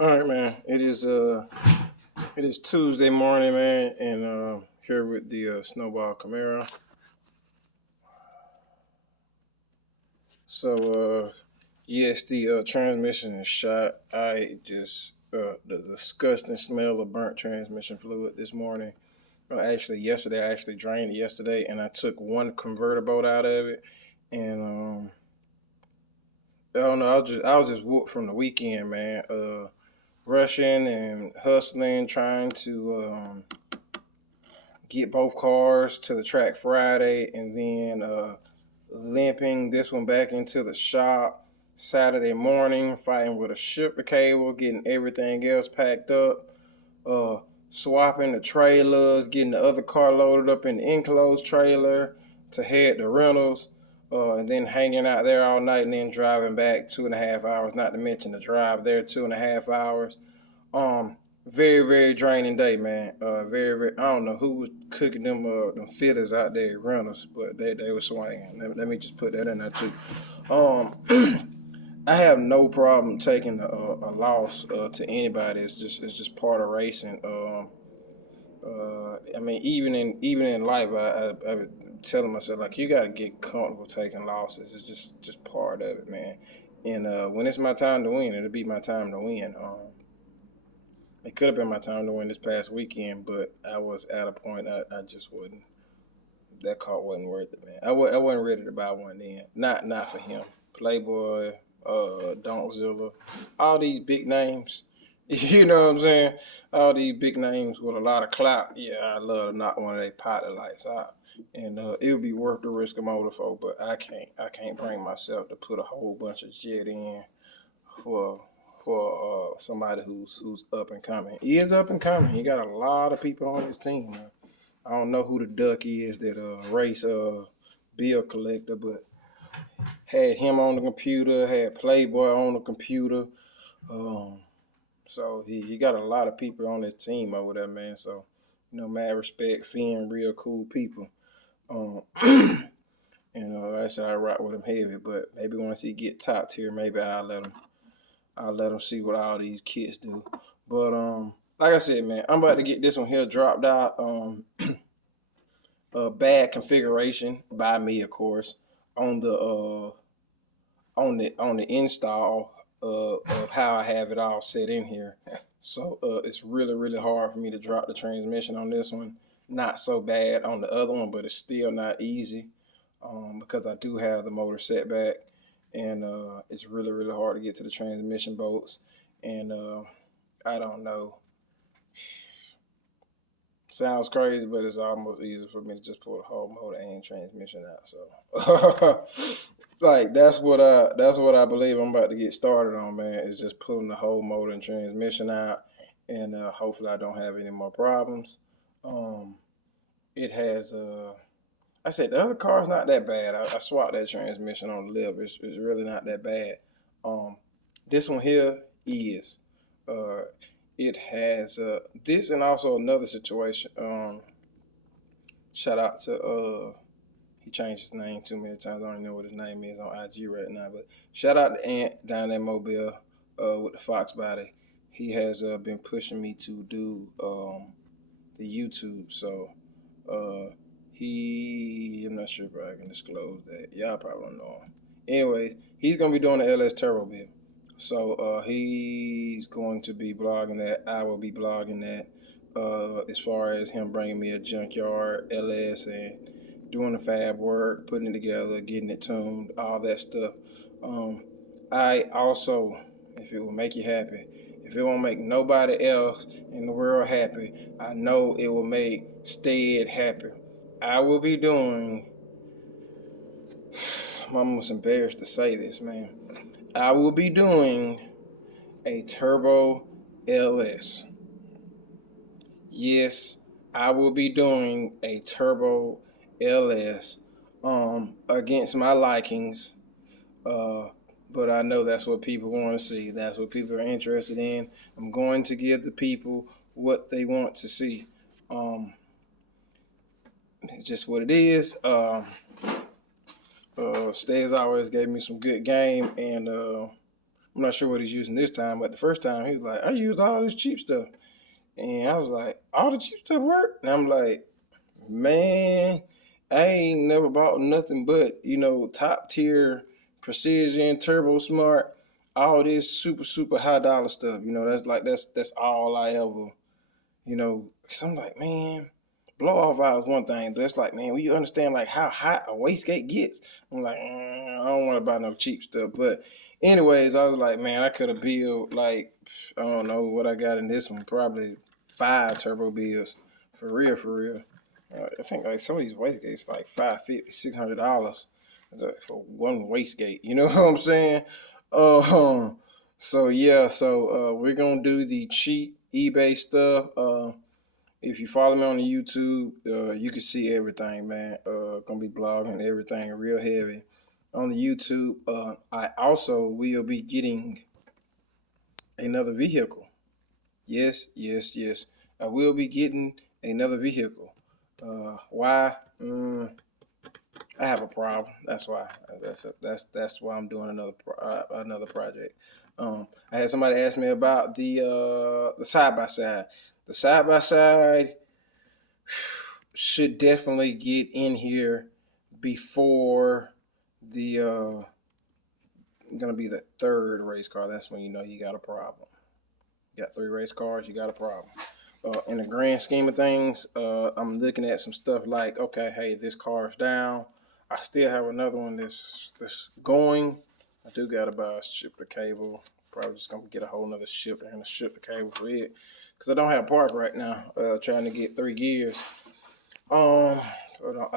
All right, man. It is Tuesday morning, man, and here with the Snowball Camaro. So yes, the transmission is shot. I just the disgusting smell of burnt transmission fluid this morning. Actually, yesterday I actually drained it yesterday, and I took one converter bolt out of it, and I don't know. I was just whooped from the weekend, man. Rushing and hustling, trying to get both cars to the track Friday, and then limping this one back into the shop Saturday morning, fighting with a shipper cable, getting everything else packed up, uh, swapping the trailers, getting the other car loaded up in the enclosed trailer to head to rentals, and then hanging out there all night and then driving back 2.5 hours, not to mention the drive there 2.5 hours. Very, very draining day, man. Very, very. I don't know who was cooking them fitters out there at Reynolds, but they were swinging. Let me just put that in there too. Um, I have no problem taking a loss to anybody. It's just part of racing. I mean, even in life, I telling myself like you got to get comfortable taking losses. It's just part of it, man. And when it's my time to win, it'll be my time to win. It could have been my time to win this past weekend, but I was at a point I just wouldn't. That car wasn't worth it, man. I wasn't ready to buy one then. Not for him. Playboy, Don'tzilla, all these big names. You know what I'm saying? All these big names with a lot of clout. Yeah, I'd love to knock one of their pilot lights out. And it would be worth the risk of motor folk, but I can't. I can't bring myself to put a whole bunch of jet in for somebody who's up and coming. He is up and coming. He got a lot of people on his team. I don't know who the duck is that race bill collector, but had him on the computer, had Playboy on the computer. Um, so he got a lot of people on his team over there, man. So mad respect, Finn, real cool people. Um, and like I said, I rock with him heavy, but maybe once he get top tier, maybe I'll let them see what all these kids do. But like I said, man, I'm about to get this one here dropped out. Bad configuration by me, of course, on the install of how I have it all set in here. So it's really really hard for me to drop the transmission on this one. Not so bad on the other one, but it's still not easy because I do have the motor setback, and it's really really hard to get to the transmission bolts. And I don't know. Sounds crazy, but it's almost easy for me to just pull the whole motor and transmission out. So, like that's what I believe I'm about to get started on, man. Is just pulling the whole motor and transmission out, and hopefully I don't have any more problems. Um, it has I said the other car's not that bad. I swapped that transmission on the lift. It's really not that bad. Um, this one here is. Uh, it has this and also another situation. Shout out to he changed his name too many times. I don't even know what his name is on IG right now. But shout out to Ant down at Mobile with the Fox body. He has been pushing me to do the YouTube. So I'm not sure if I can disclose that. Y'all probably don't know him. Anyways, he's gonna be doing the LS Turbo build. So he's going to be blogging that. I will be blogging that. As far as him bringing me a junkyard LS and doing the fab work, putting it together, getting it tuned, all that stuff. I also, if it will make you happy, if it won't make nobody else in the world happy, I know it will make Stead happy. I will be doing. I'm almost embarrassed to say this, man. I will be doing a Turbo LS. Yes, I will be doing a Turbo LS against my likings. But I know that's what people want to see. That's what people are interested in. I'm going to give the people what they want to see. It's just what it is. Stays always gave me some good game, and I'm not sure what he's using this time, but the first time he was like, I used all this cheap stuff. And I was like, all the cheap stuff work? And I'm like, man, I ain't never bought nothing but, top tier precision, turbo smart, all this super, super high dollar stuff. That's all I ever, cause I'm like, man, blow off valve is one thing, but it's like, man, when you understand like how hot a wastegate gets, I'm like, I don't want to buy no cheap stuff. But anyways, I was like, man, I could have built like, I don't know what I got in this one, probably 5 turbo bills, for real, for real. I think like some of these wastegates like $550, $600 for one wastegate. You know what I'm saying? So yeah, we're gonna do the cheap eBay stuff. If you follow me on the YouTube, you can see everything, man. Gonna be blogging everything real heavy on the YouTube. I also will be getting another vehicle. Yes, yes, yes. I will be getting another vehicle. Why? I have a problem. That's why. That's why I'm doing another project. I had somebody ask me about the side by side. The side by side should definitely get in here before the gonna be the 3rd race car. That's when you know you got a problem. You got 3 race cars, you got a problem. In the grand scheme of things, I'm looking at some stuff like, okay, hey, this car's down. I still have another one that's going. I do gotta buy a shipper cable. Probably just gonna get a whole nother shipper and a shipper cable for it, because I don't have park right now. Trying to get 3 gears. I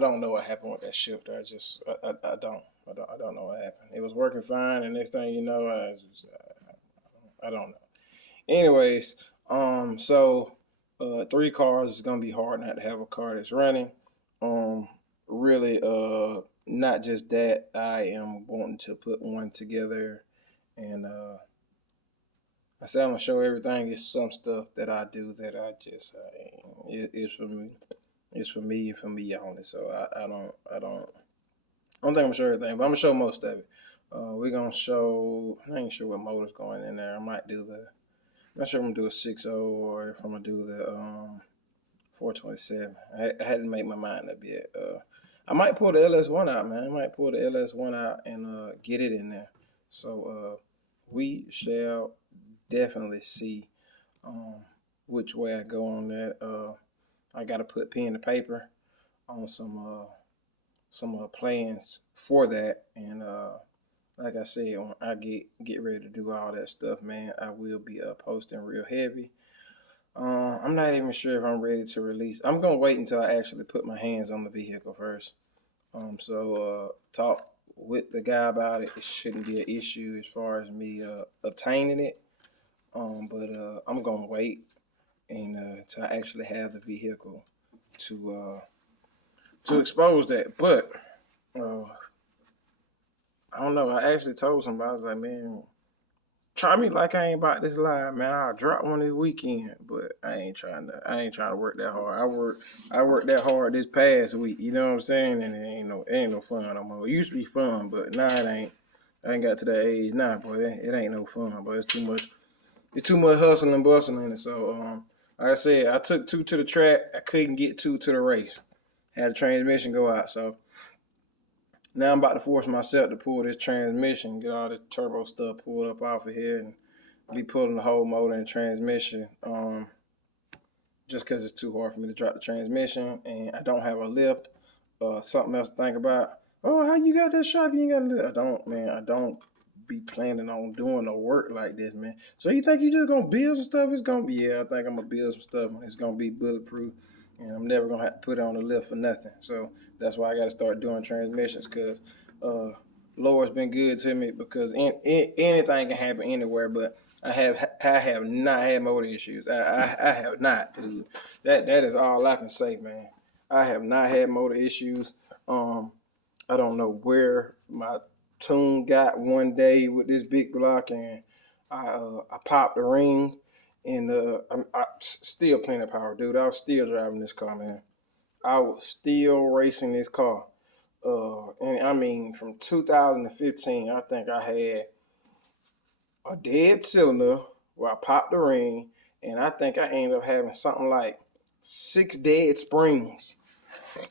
don't know what happened with that shifter. I don't know what happened. It was working fine, and next thing you know, I don't know. Anyways, 3 cars is gonna be hard not to have a car that's running. Really, not just that. I am wanting to put one together, and I said I'm gonna show everything. It's some stuff that I do that I just it's for me. It's for me and for me only. So I don't think I'm gonna show everything, but I'm gonna show most of it. We're gonna show. I ain't sure what motor's going in there. I might do the. I'm not sure if I'm gonna do a 6.0 or if I'm gonna do the 427. I hadn't made my mind up yet. I might pull the LS1 out, man. I might pull the LS1 out and get it in there. So we shall definitely see which way I go on that. I gotta put pen to paper on some plans for that, and like I said, when I get ready to do all that stuff, man, I will be posting real heavy. I'm not even sure if I'm ready to release. I'm gonna wait until I actually put my hands on the vehicle first. Talk with the guy about it. It shouldn't be an issue as far as me obtaining it. But I'm gonna wait and till I actually have the vehicle to expose that. But I don't know. I actually told somebody, I was like, man, try me like I ain't about this live, man. I'll drop one this weekend, but I ain't trying to work that hard. I worked that hard this past week, you know what I'm saying? And it ain't no fun no more. It used to be fun, but now it ain't. I ain't got to that age now, boy. It ain't no fun, but it's too much. It's too much hustling and bustling in it. So, like I said, I took 2 to the track. I couldn't get 2 to the race. Had the transmission go out, so now I'm about to force myself to pull this transmission, get all this turbo stuff pulled up off of here, and be pulling the whole motor and transmission. Just because it's too hard for me to drop the transmission, and I don't have a lift. Something else to think about. Oh, how you got that shop? You ain't got a lift. I don't, man. I don't be planning on doing no work like this, man. So you think you just gonna build some stuff? It's gonna be, yeah, I think I'm gonna build some stuff. It's gonna be bulletproof, and I'm never gonna have to put it on the lift for nothing. So that's why I got to start doing transmissions, because Lord's been good to me, because anything can happen anywhere. But I have not had motor issues. I have not, dude. That is all I can say, man. I have not had motor issues. I don't know where my tune got one day with this big block, and I popped the ring, and I still plenty of power, dude. I was still driving this car, man. I was still racing this car. And I mean, from 2015, I think I had a dead cylinder where I popped the ring, and I think I ended up having something like 6 dead springs.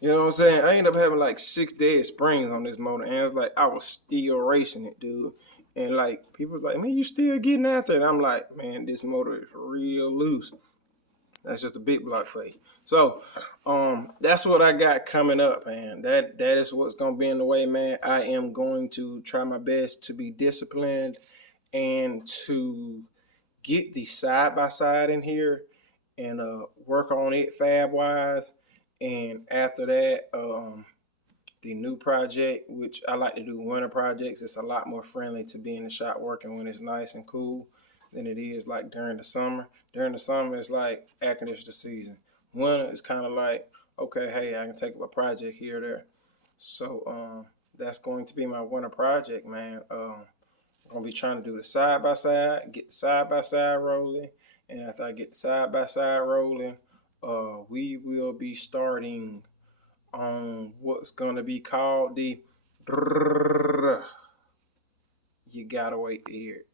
You know what I'm saying? I ended up having like 6 dead springs on this motor, and it's like I was still racing it, dude. And like people was like, man, you still getting after it? And I'm like, man, this motor is real loose. That's just a big block for you. So, that's what I got coming up, man. That is what's gonna be in the way, man. I am going to try my best to be disciplined and to get the side by side in here and work on it fab wise. And after that, the new project, which I like to do winter projects, it's a lot more friendly to be in the shop working when it's nice and cool than it is like during the summer. During the summer, it's like air conditioner season. Winter is kind of like, okay, hey, I can take up a project here or there. So that's going to be my winter project, man. I'm gonna be trying to do the side by side, get the side by side rolling, and after I get the side by side rolling, we will be starting on what's gonna be called the. You gotta wait to hear it.